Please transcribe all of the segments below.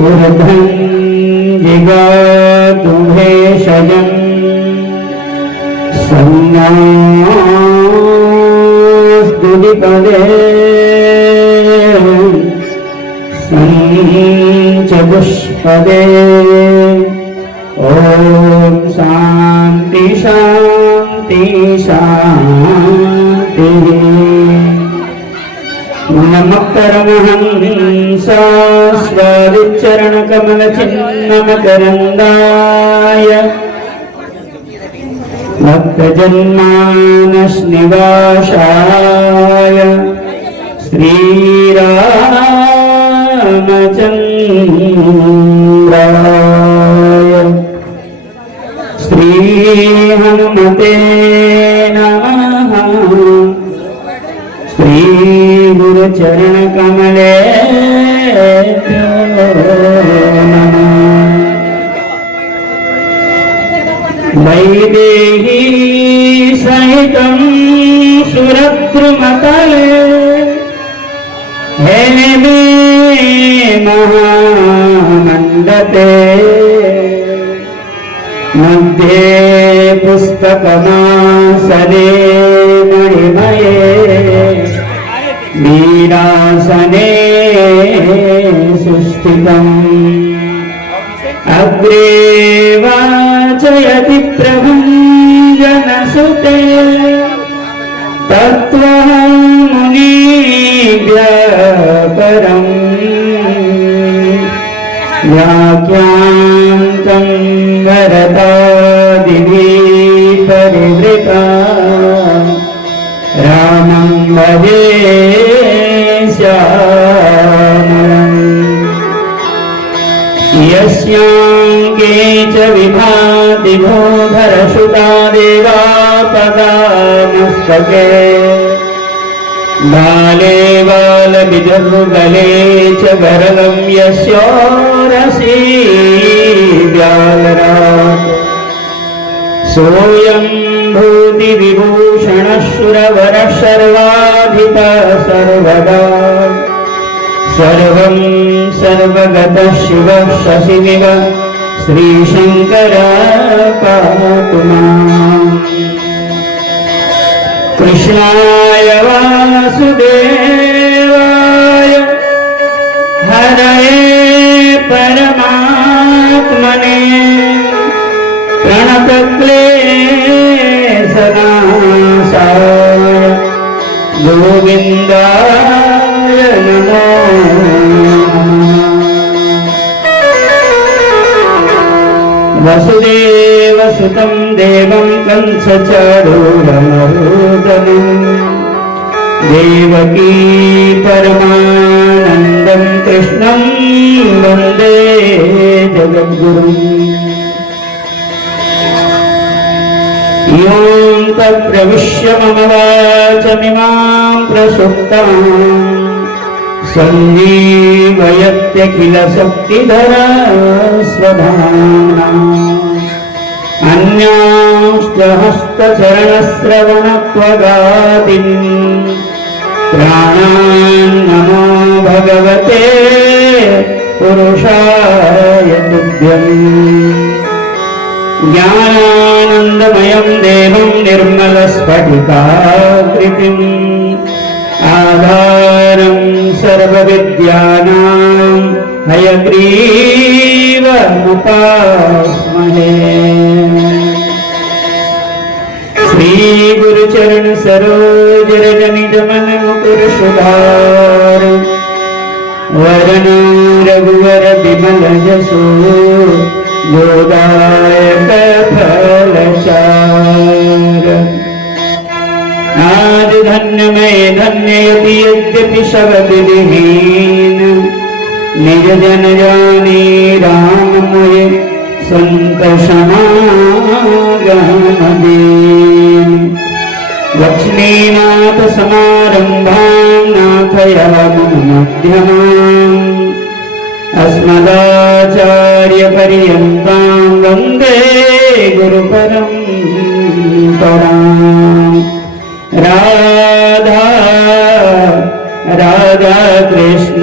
ऊर्ध्वं जिगातु भेषजं संज्ञास्तुतिपदे संचतुष्पदे ॐ शान्ति शान्ति शान्तिः। नमः परमहंसा स्वादिचरणकमलचिन्नमकरन्दाय भक्तजन्मानश्निवासाय श्रीरामचन्द्राय श्रीहनुमते नमः। श्री गुरुचरण कमले वैदेही सहितं सुरद्रुमतले हे मे महामण्डपे मध्ये पुस्तकमासने मणिमये वीरासने सुस्थितम् अग्रे वाचयति प्रभञ्जनसुते तत्त्वमुनिभ्यः परम् व्याख्यान्तं भरतादिभिः परिवृता रामं भजे श्यामलम्। यस्याङ्के च विभाति भूधरसुता देवापदामस्तके बाले बालविदुर्गले च गरलं यस्योरसि व्यालरात् सोऽयं भूतिविभूषणः सर्वाधिपः सर्वदा सर्वं सर्वगतः शिवः शशिनिव श्रीशङ्करः पातु माम्। कृष्णाय वासुदेवाय हरये परमात्मने प्रणतक्लेशनाशाय गोविन्दाय नमो वसुदेवसुतं देवं कंसचारूरमर्दनं देवकी परमानन्दं कृष्णं वन्दे जगद्गुरुम्। योऽं तत्प्रविश्य मम वाचमिमां प्रसुप्ताम् सञ्जीवयत्यखिलशक्तिधरस्वधाम्ना अन्यांश्च हस्तचरणश्रवणत्वगादीन् प्राणान् नमो भगवते पुरुषाय तुभ्यम्। ज्ञानानन्दमयं देवं निर्मलस्फटिकाकृतिम् आधारं सर्वविद्यानां हयग्रीवमुपास्महे। श्रीगुरुचरण सरोज रजनिजमन मुकुर सुधार वरण रघुवर विमल जसो गोदायक फलचार। आज धन्य मैं धन्य यद्यपि शब्दविहीन निज जन जानी राम मोहे संत समागम दीन। लक्ष्मीनाथ समारंभां नाथयामुनमध्यमाम् अस्मदाचार्यपर्यन्तां वन्दे गुरुपरम्पराम्। राधा राधा कृष्ण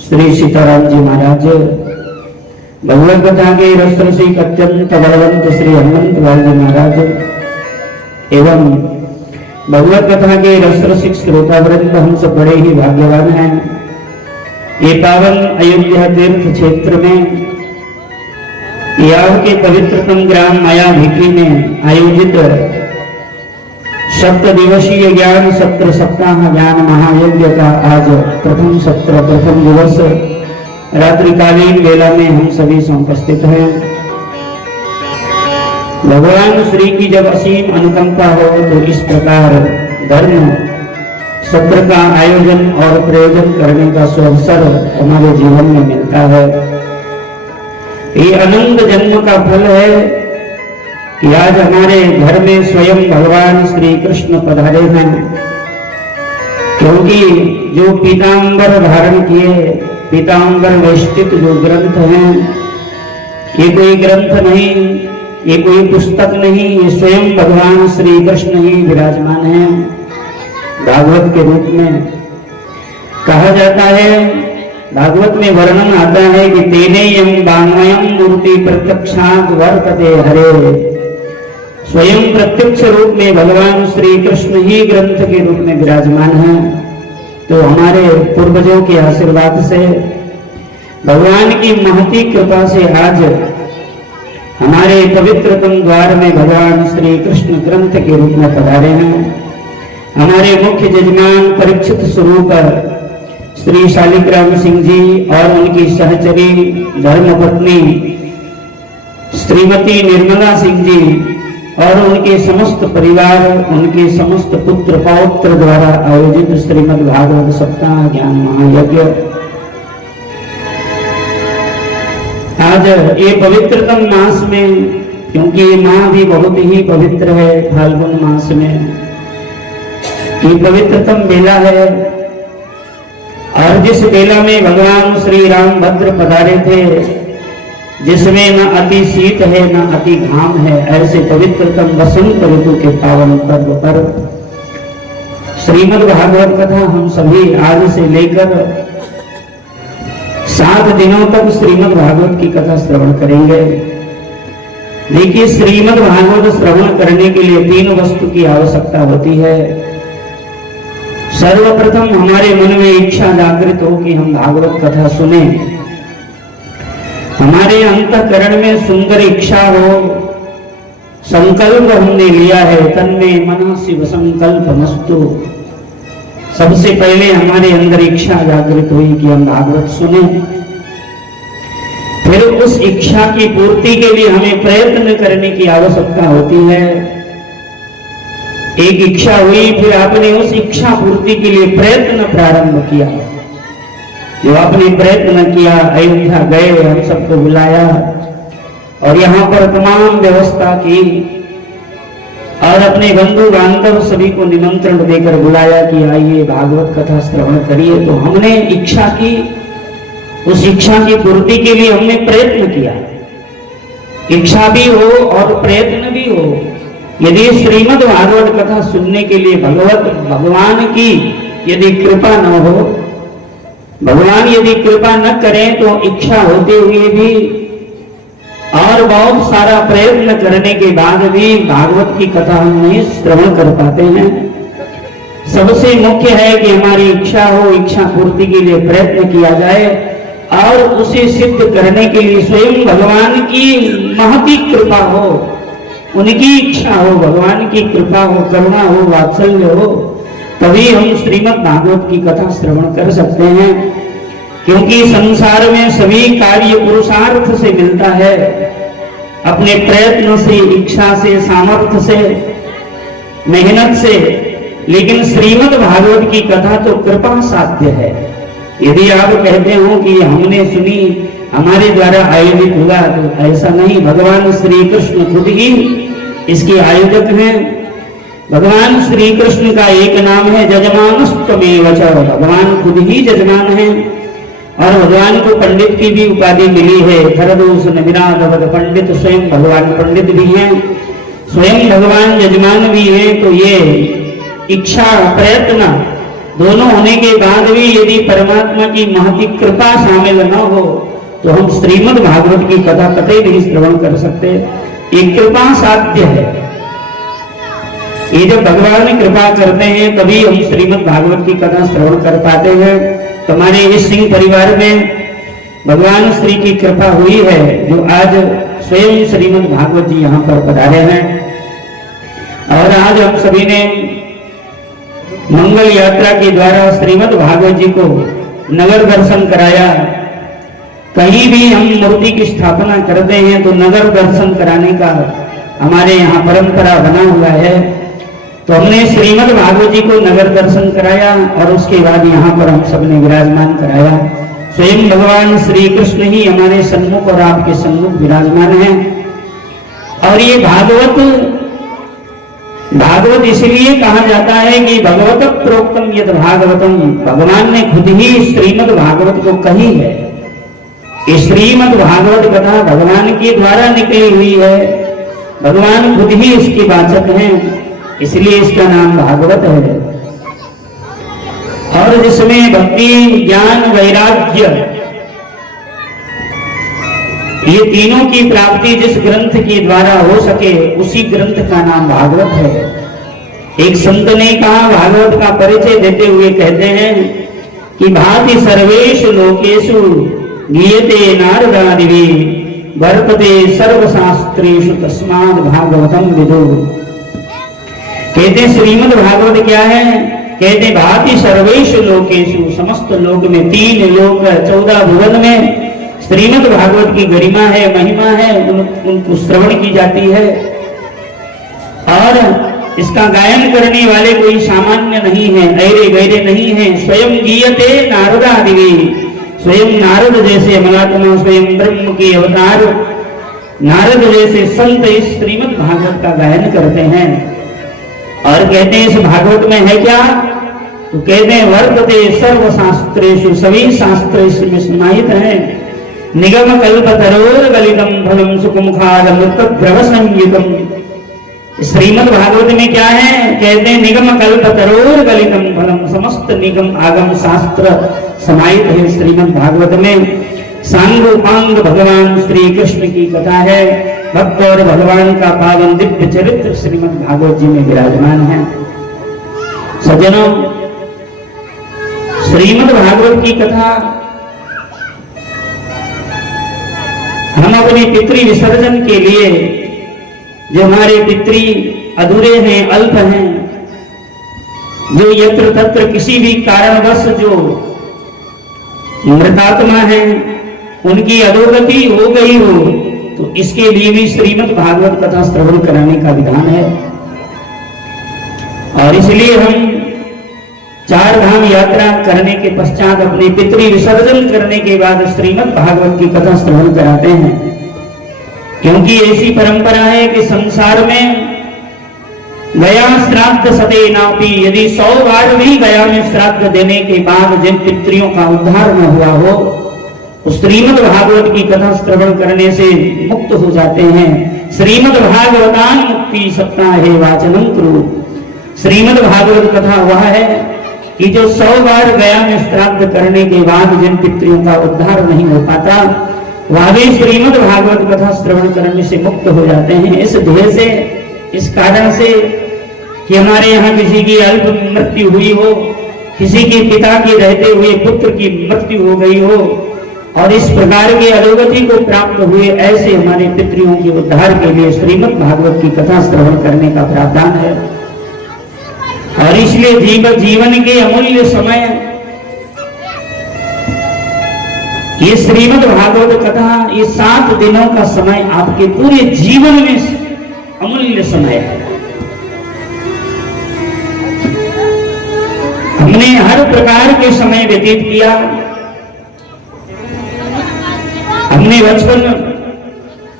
श्री सीताराम जी महाराज भगवत कथा के रस रसिक अत्यंत बलवंत श्री हनुमंत लाल जी महाराज एवं भगवत कथा के रस रसिक श्रोतावृंद हम सब बड़े ही भाग्यवान हैं। ये पावन अयोध्या तीर्थ क्षेत्र में याव के पवित्रतम ग्राम माया भिकरी में आयोजित सप्त दिवसीय ज्ञान सत्र सप्ताह ज्ञान महायज्ञ का आज प्रथम सत्र प्रथम दिवस रात्रिकालीन वेला में हम सभी उपस्थित हैं। भगवान श्री की जब असीम अनुकंपा हो तो इस प्रकार धर्म सत्र का आयोजन और प्रयोजन करने का सुअवसर हमारे जीवन में मिलता है। ये अनंत जन्म का फल है कि आज हमारे घर में स्वयं भगवान श्री कृष्ण पधारे हैं। क्योंकि जो पीतांबर धारण किए, पीतांबर वेष्टित जो ग्रंथ हैं, ये कोई ग्रंथ नहीं, ये कोई पुस्तक नहीं, ये स्वयं भगवान श्री कृष्ण ही विराजमान हैं। भागवत के रूप में कहा जाता है, भागवत में वर्णन आता है कि तेने यम वाङ्मयम मूर्ति प्रत्यक्षात् वर्तते हरे। स्वयं प्रत्यक्ष रूप में भगवान श्री कृष्ण ही ग्रंथ के रूप में विराजमान है। तो हमारे पूर्वजों के आशीर्वाद से, भगवान की महती कृपा से आज हमारे पवित्रतम द्वार में भगवान श्री कृष्ण ग्रंथ के रूप में पधारे हैं। हमारे मुख्य जजमान परीक्षित स्वरूप श्री शालिग्राम सिंह जी और उनकी सहचरी धर्मपत्नी श्रीमती निर्मला सिंह जी और उनके समस्त परिवार, उनके समस्त पुत्र पौत्र द्वारा आयोजित श्रीमद् भागवत सप्ताह ज्ञान महायज्ञ आज ये पवित्रतम मास में, क्योंकि ये माह भी बहुत ही पवित्र है, फाल्गुन मास में ये पवित्रतम बेला है। और जिस बेला में भगवान श्री राम भद्र पधारे थे, जिसमें न अति शीत है न अति घाम है, ऐसे पवित्रतम वसंत ऋतु के पावन पर्व पर श्रीमद् भागवत कथा हम सभी आज से लेकर 7 दिनों तक श्रीमद् भागवत की कथा श्रवण करेंगे। देखिए, श्रीमद् भागवत श्रवण करने के लिए 3 वस्तु की आवश्यकता होती है। सर्वप्रथम हमारे मन में इच्छा जागृत हो कि हम भागवत कथा सुने। हमारे अंतःकरण में सुंदर इच्छा हो, संकल्प हमने लिया है, तन्मे मनः शिव संकल्पमस्तु। सबसे पहले हमारे अंदर इच्छा जागृत हुई कि हम भागवत सुने। फिर उस इच्छा की पूर्ति के लिए हमें प्रयत्न करने की आवश्यकता होती है। एक इच्छा हुई, फिर आपने उस इच्छा पूर्ति के लिए प्रयत्न प्रारंभ किया। जो आपने प्रयत्न किया, अयोध्या गए, हम सबको बुलाया और यहाँ पर तमाम व्यवस्था की और अपने बंधु बांधव सभी को निमंत्रण देकर बुलाया कि आइए भागवत कथा श्रवण करिए। तो हमने इच्छा की, उस इच्छा की पूर्ति के लिए हमने प्रयत्न किया। इच्छा भी हो और प्रयत्न भी हो। यदि श्रीमद् भागवत कथा सुनने के लिए भगवान की यदि कृपा न हो, भगवान यदि कृपा न करें, तो इच्छा होते हुए भी और बहुत सारा प्रयत्न करने के बाद भी भागवत की कथा हम नहीं श्रवण कर पाते हैं। सबसे मुख्य है कि हमारी इच्छा हो, इच्छा पूर्ति के लिए प्रयत्न किया जाए और उसे सिद्ध करने के लिए स्वयं भगवान की महती कृपा हो, उनकी इच्छा हो, भगवान की कृपा हो, करुणा हो, वात्सल्य हो, तभी हम श्रीमद् भागवत की कथा श्रवण कर सकते हैं। क्योंकि संसार में सभी कार्य पुरुषार्थ से मिलता है, अपने प्रयत्न से, इच्छा से, सामर्थ्य से, मेहनत से, लेकिन श्रीमद् भागवत की कथा तो कृपा साध्य है। यदि आप कहते हो कि हमने सुनी, हमारे द्वारा आयोजित हुआ, तो ऐसा नहीं। भगवान श्री कृष्ण खुद ही इसके आयोजक हैं। भगवान श्री कृष्ण का एक नाम है जजमानस्त्वमेव च, भगवान खुद ही जजमान हैं। और भगवान को पंडित की भी उपाधि मिली है, खरदोष नविराधवद पंडित, स्वयं भगवान पंडित भी हैं, स्वयं भगवान यजमान भी हैं। तो ये इच्छा प्रयत्न दोनों होने के बाद भी यदि परमात्मा की महती कृपा शामिल न हो तो हम श्रीमद् भागवत की कथा कतई नहीं श्रवण कर सकते। ये कृपा साध्य है। ये जब भगवान कृपा करते हैं तभी हम श्रीमद् भागवत की कथा श्रवण कर पाते हैं। हमारे इस सिंह परिवार में भगवान श्री की कृपा हुई है जो आज स्वयं श्रीमद् भागवत जी यहाँ पर पधारे हैं। और आज हम सभी ने मंगल यात्रा के द्वारा श्रीमद् भागवत जी को नगर दर्शन कराया। कहीं भी हम मूर्ति की स्थापना करते हैं तो नगर दर्शन कराने का हमारे यहाँ परंपरा बना हुआ है। तो हमने श्रीमद् भागवत जी को नगर दर्शन कराया और उसके बाद यहाँ पर हम सबने विराजमान कराया। स्वयं भगवान श्री कृष्ण ही हमारे सन्मुख और आपके सन्मुख विराजमान हैं। और ये भागवत इसलिए कहा जाता है कि भगवत प्रोक्तम यद भागवतम, भगवान ने खुद ही श्रीमद् भागवत को कही है। ये श्रीमद् भागवत कथा भगवान के द्वारा निकली हुई है। भगवान खुद ही इसके वाचक हैं, इसलिए इसका नाम भागवत है। और जिसमें भक्ति, ज्ञान, वैराग्य ये तीनों की प्राप्ति जिस ग्रंथ के द्वारा हो सके उसी ग्रंथ का नाम भागवत है। एक संत ने कहा, भागवत का परिचय देते हुए कहते हैं कि भाति सर्वेश लोकेशु गीयते नारदादिवी वर्तते सर्वशास्त्रेषु तस्माद् भागवतम विदु। कहते श्रीमद् भागवत क्या है? कहते भाति सर्वेश लोकेशु, समस्त लोक में 3 लोक 14 भुवन में श्रीमद् भागवत की गरिमा है, महिमा है, उनको श्रवण की जाती है। और इसका गायन करने वाले कोई सामान्य नहीं है, ऐरे गैरे नहीं है। स्वयं गीयते नारदादिवी, स्वयं नारद जैसे अमलात्मा, स्वयं ब्रह्म के अवतार नारद जैसे संत इस श्रीमद् भागवत का गायन करते हैं। और कहते हैं इस भागवत में है क्या? तो कहते हैं वर्तते सर्वशास्त्रेषु, सभी शास्त्र इसमें समाहित हैं। निगम कल्पतरोर गलितम फलम सुखमुखादमृतद्रव संयुतम। श्रीमद् भागवत में क्या है? कहते हैं निगम कल्पतरोर गलितम फलम, समस्त निगम आगम शास्त्र समाहित है श्रीमद् भागवत में। सांगोपांग भगवान श्री कृष्ण की कथा है। भक्त और भगवान का पावन दिव्य चरित्र श्रीमद् भागवत जी में विराजमान है। सज्जनों, श्रीमद् भागवत की कथा हम अपने पितृ विसर्जन के लिए, जो हमारे पितृ अधूरे हैं, अल्प हैं, जो यत्र तत्र किसी भी कारणवश जो मृतात्मा है उनकी अधोगति हो गई हो, तो इसके लिए भी श्रीमद् भागवत कथा श्रवण कराने का विधान है। और इसलिए हम 4 धाम यात्रा करने के पश्चात अपने पितृ विसर्जन करने के बाद श्रीमद् भागवत की कथा श्रवण कराते हैं। क्योंकि ऐसी परंपरा है कि संसार में गया श्राद्ध सते नापी, यदि 100 बार भी गया में श्राद्ध देने के बाद जिन पितरियों का उद्धार न हुआ हो, उस श्रीमद् भागवत की कथा श्रवण करने से मुक्त हो जाते हैं। श्रीमद् भागवतान मुक्ति सप्ताहे वाचनम कुरु। श्रीमद् भागवत कथा वह है कि जो 100 बार गया में श्राद्ध करने के बाद जिन पितरियों का उद्धार नहीं हो पाता, वह भी श्रीमद् भागवत कथा श्रवण करने से मुक्त हो जाते हैं। इस ध्येय से, इस कारण से कि हमारे यहाँ किसी की अल्प मृत्यु हुई हो, किसी के पिता के रहते हुए पुत्र की मृत्यु हो गई हो, और इस प्रकार की अधोगति को प्राप्त हुए ऐसे हमारे पितरियों के उद्धार के लिए श्रीमद् भागवत की कथा श्रवण करने का प्रावधान है। और इसलिए जीवन के अमूल्य समय ये श्रीमद् भागवत कथा, ये 7 दिनों का समय आपके पूरे जीवन में अमूल्य समय है। हमने हर प्रकार के समय व्यतीत किया। हमने बचपन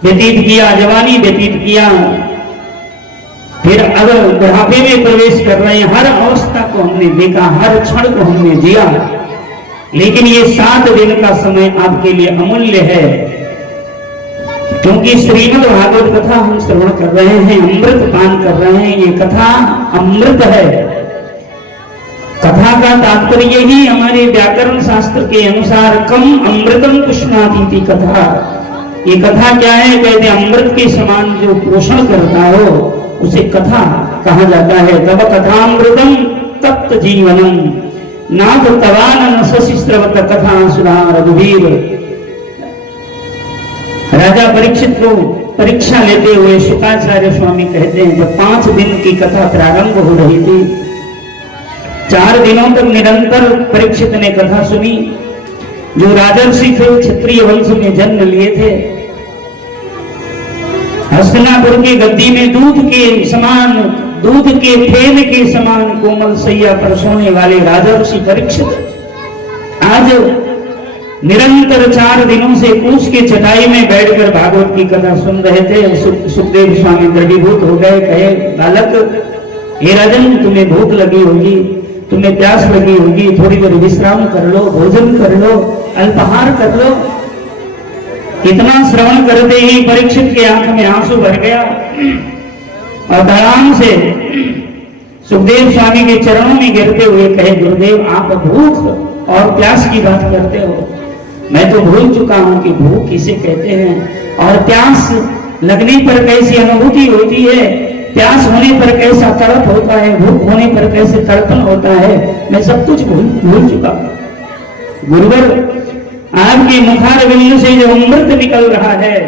व्यतीत किया, जवानी व्यतीत किया, फिर अब बुढ़ापे में प्रवेश कर रहे हैं। हर अवस्था को हमने देखा, हर क्षण को हमने जिया। लेकिन ये 7 दिन का समय आपके लिए अमूल्य है, क्योंकि श्रीमद् भागवत कथा हम श्रवण कर रहे हैं, अमृत पान कर रहे हैं। ये कथा अमृत है। कथा कथा का तात्पर्य ही हमारे व्याकरण शास्त्र के अनुसार कम अमृतम पुष्णाति कथा। ये कथा क्या है? कहते अमृत के समान जो पोषण करता हो उसे कथा कहा जाता है। तब कथामृतम तप्त जीवनम नाथ तवानन शशिस्रवत कथा सुधा रघुवीर। राजा परीक्षित को परीक्षा लेते हुए शुकाचार्य स्वामी कहते हैं, जब 5 दिन की कथा प्रारंभ हो रही थी, 4 दिनों तक निरंतर परीक्षित ने कथा सुनी। जो राजर्षि थे, क्षत्रिय वंश में जन्म लिए थे, हस्तिनापुर की गद्दी में दूध के फेन के समान कोमल सैया पर सोने वाले राजर्षि परीक्षित आज निरंतर 4 दिनों से कूस के चटाई में बैठकर भागवत की कथा सुन रहे थे। सुखदेव स्वामी द्रवीभूत हो गए, कहे, बालक, हे राजन, तुम्हें भूख लगी होगी, तुम्हें प्यास लगी होगी, थोड़ी देर विश्राम कर लो, भोजन कर लो, अल्पाहार कर लो। इतना श्रवण करते ही परीक्षित के आंख में आंसू भर गया और धड़ाम से सुखदेव स्वामी के चरणों में गिरते हुए कहे, गुरुदेव, आप भूख और प्यास की बात करते हो, मैं तो भूल चुका हूं कि भूख किसे कहते हैं और प्यास लगने पर कैसी अनुभूति होती है, प्यास होने पर कैसा तड़प होता है, भूख होने पर कैसे तड़पन होता है, मैं सब कुछ भूल चुका। गुरुवर, आपके मुखार बिंदु से जो अमृत निकल रहा है,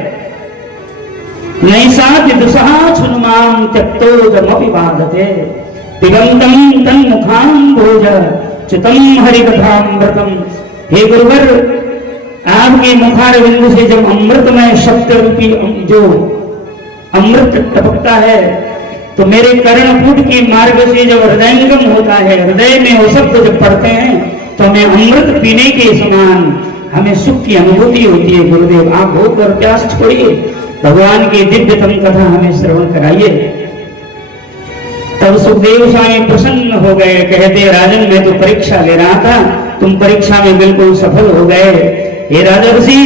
नैसाति दुसहा छुनुमाम त्यक्तोजमपि बाधते दिगंतम तन मुखाम भोज चितम हरिकथामृतम। हे गुरुवर, आपके मुखार बिंदु से जब अमृतमय शब्द रूपी जो अमृत टपकता है, तो मेरे कर्णपुट के मार्ग से जब हृदयंगम होता है, हृदय में वो शब्द जब पढ़ते हैं तो हमें अमृत पीने के समान हमें सुख की अनुभूति होती है। गुरुदेव, आप भूख और प्यास छोड़िए, भगवान की दिव्यतम कथा हमें श्रवण कराइए। तब सुखदेव स्वामी प्रसन्न हो गए, कहते, राजन, मैं तो परीक्षा ले रहा था, तुम परीक्षा में बिल्कुल सफल हो गए। हे राजर्षि,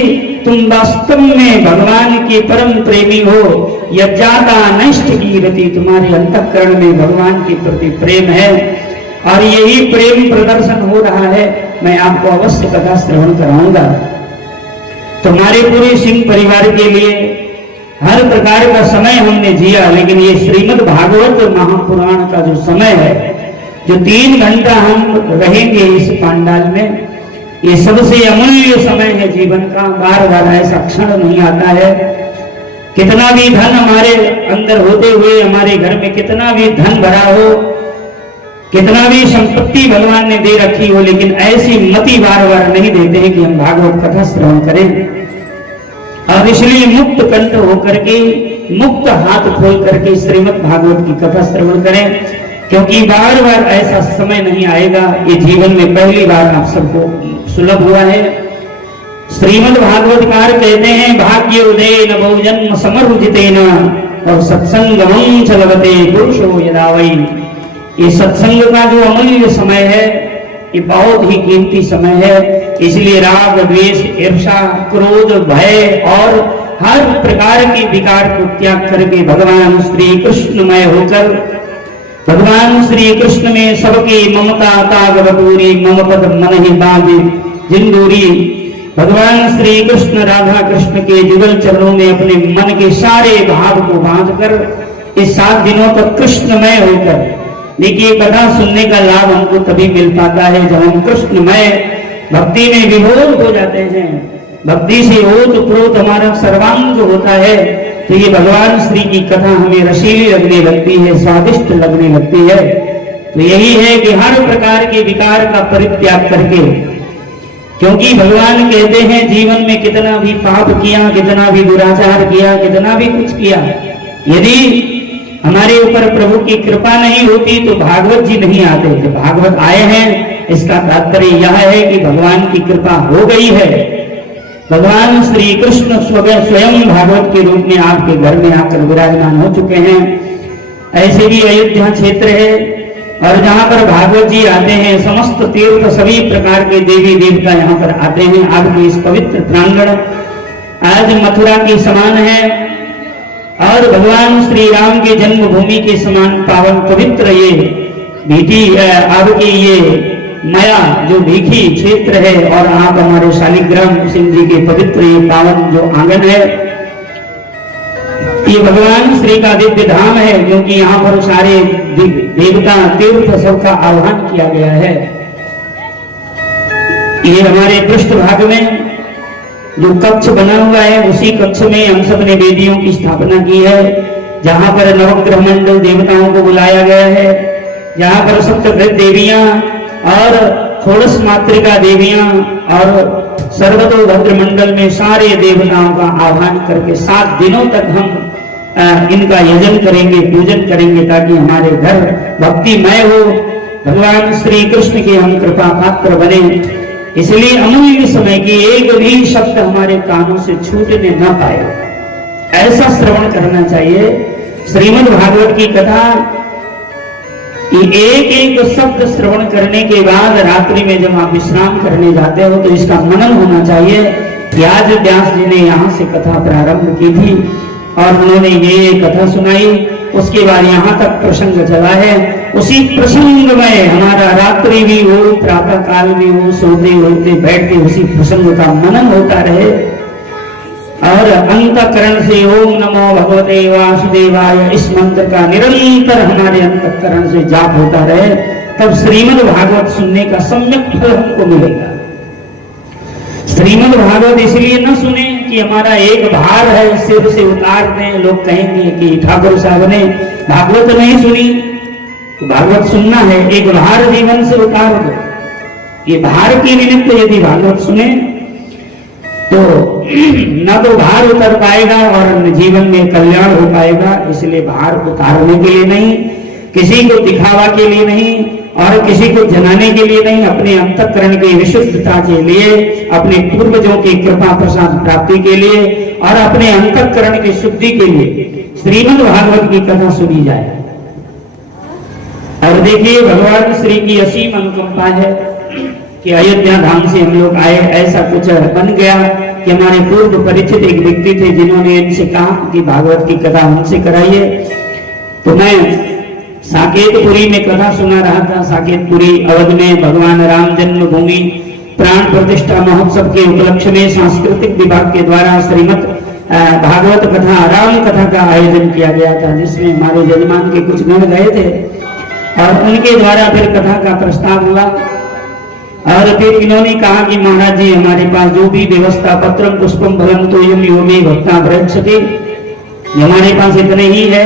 तुम वास्तव में भगवान के परम प्रेमी हो, यज्ञाता नष्ट कीर्ति, तुम्हारे अंतःकरण में भगवान के प्रति प्रेम है और यही प्रेम प्रदर्शन हो रहा है। मैं आपको अवश्य कथा श्रवण कराऊंगा। तुम्हारे पूरे सिंह परिवार के लिए हर प्रकार का समय हमने जिया, लेकिन ये श्रीमद् भागवत महापुराण का जो समय है, जो 3 घंटा हम रहेंगे इस पांडाल में, ये सबसे अमूल्य समय है जीवन का। बार बार ऐसा क्षण नहीं आता है। कितना भी धन हमारे अंदर होते हुए, हमारे घर में कितना भी धन भरा हो, कितना भी संपत्ति भगवान ने दे रखी हो, लेकिन ऐसी मति बार बार नहीं देते हैं कि हम भागवत कथा श्रवण करें। और इसलिए मुक्त कंठ होकर के, मुक्त हाथ खोल करके श्रीमद् भागवत की कथा श्रवण करें, क्योंकि बार बार ऐसा समय नहीं आएगा। ये जीवन में पहली बार आप सबको सुलभ हुआ है। श्रीमद् भागवतकार कहते हैं, भाग्य उदय न बहुजन्म समरुजितेन और सत्संगमं च लभते पुरुषो यदा वै। ये सत्संग का जो अमूल्य समय है, ये बहुत ही कीमती समय है। इसलिए राग, द्वेष, ईर्षा, क्रोध, भय और हर प्रकार के विकार को त्याग करके भगवान श्री कृष्णमय होकर, भगवान श्री कृष्ण में सबकी ममता ताग बटूरी, मम पद मन ही बांधे जिंदूरी। भगवान श्री कृष्ण राधा कृष्ण के जुगल चरणों में अपने मन के सारे भाव को बांधकर इस 7 दिनों तक कृष्णमय होकर, देखिए, कथा सुनने का लाभ हमको तभी मिल पाता है जब हम कृष्णमय भक्ति में विभोर हो जाते हैं। भक्ति से ओतप्रोत हमारा सर्वांग होता है, तो ये भगवान श्री की कथा हमें रसीली लगने लगती है, स्वादिष्ट लगने लगती है। तो यही है कि हर प्रकार के विकार का परित्याग करके, क्योंकि भगवान कहते हैं जीवन में कितना भी पाप किया, कितना भी दुराचार किया, कितना भी कुछ किया, यदि हमारे ऊपर प्रभु की कृपा नहीं होती तो भागवत जी नहीं आते। जब भागवत आए हैं, इसका तात्पर्य यह है कि भगवान की कृपा हो गई है। भगवान श्री कृष्ण स्वयं भागवत के रूप में आपके घर में आकर विराजमान हो चुके हैं। ऐसे भी अयोध्या क्षेत्र है और जहां पर भागवत जी आते हैं, समस्त तीर्थ सभी प्रकार के देवी देवता यहाँ पर आते हैं। आपके इस पवित्र प्रांगण आज मथुरा के समान है और भगवान श्री राम के जन्मभूमि के समान पावन पवित्र ये भीटी आपके ये माया जो भीखी क्षेत्र है और आप हमारे शालिग्राम सिंह जी के पवित्र ये पावन जो आंगन है, ये भगवान श्री का दिव्य धाम है, क्योंकि यहाँ पर सारे देवता तीर्थ सबका आह्वान किया गया है। ये हमारे पृष्ठ भाग में जो कक्ष बना हुआ है, उसी कक्ष में हम सब ने वेदियों की स्थापना की है, जहां पर नवग्रह मंडल देवताओं को बुलाया गया है, जहां पर सप्तग्रह देवियां और षोडश मातृका देवियां और सर्वतो भद्र मंडल में सारे देवताओं का आह्वान करके 7 दिनों तक हम इनका यजन करेंगे, पूजन करेंगे, ताकि हमारे घर भक्तिमय हो, भगवान श्री कृष्ण के हम कृपा पात्र बने। इसलिए अमूल्य समय की एक भी शब्द हमारे कानों से छूटने न पाए, ऐसा श्रवण करना चाहिए। श्रीमद् भागवत की कथा एक एक शब्द श्रवण करने के बाद रात्रि में जब आप विश्राम करने जाते हो तो इसका मनन होना चाहिए कि आज व्यास जी ने यहाँ से कथा प्रारंभ की थी और उन्होंने ये कथा सुनाई, उसके बाद यहाँ तक प्रसंग चला है। उसी प्रसंग में हमारा रात्रि भी हो, प्रातः काल भी हो, सोते उठते बैठते उसी प्रसंग का मनन होता रहे और अंतःकरण से ओम नमो भगवते वासुदेवाय इस मंत्र का निरंतर हमारे अंतःकरण से जाप होता रहे, तब श्रीमद् भागवत सुनने का सम्यक फल हमको मिलेगा। श्रीमद् भागवत इसलिए न सुने कि हमारा एक भार है सिर से उतार दें, लोग कहेंगे कि ठाकुर साहब ने भागवत नहीं सुनी। तो भागवत सुनना है, एक भार जीवन से उतार दो। ये भार के निमित्त यदि भागवत सुने तो न तो भार उतर पाएगा और जीवन में कल्याण हो पाएगा। इसलिए भार उतारने के लिए नहीं, किसी को दिखावा के लिए नहीं और किसी को जनाने के लिए नहीं, अपने अंतःकरण की विशुद्धता के लिए, अपने पूर्वजों की कृपा प्रसाद प्राप्ति के लिए और अपने अंतःकरण की शुद्धि के लिए श्रीमद् भागवत की कथा सुनी जाए। और देखिए भगवान श्री की असीम अनुकंपा है कि अयोध्या धाम से हम लोग आए, ऐसा कुछ बन गया कि हमारे पूर्व परिचित एक व्यक्ति थे जिन्होंने इनसे कहा कि भागवत की कथा हमसे कराइए। तो मैं साकेतपुरी में कथा सुना रहा था। साकेतपुरी अवध में भगवान राम जन्मभूमि प्राण प्रतिष्ठा महोत्सव के उपलक्ष्य में सांस्कृतिक विभाग के द्वारा श्रीमद् भागवत कथा राम कथा का आयोजन किया गया था, जिसमें हमारे जजमान के कुछ गण गए थे और उनके द्वारा फिर कथा का प्रस्ताव हुआ। और फिर इन्होंने कहा कि महाराज जी हमारे पास जो भी व्यवस्था पत्रम पुष्पम फलम तोयम योमे भक्ता प्रयच्छति, हमारे पास इतने ही है।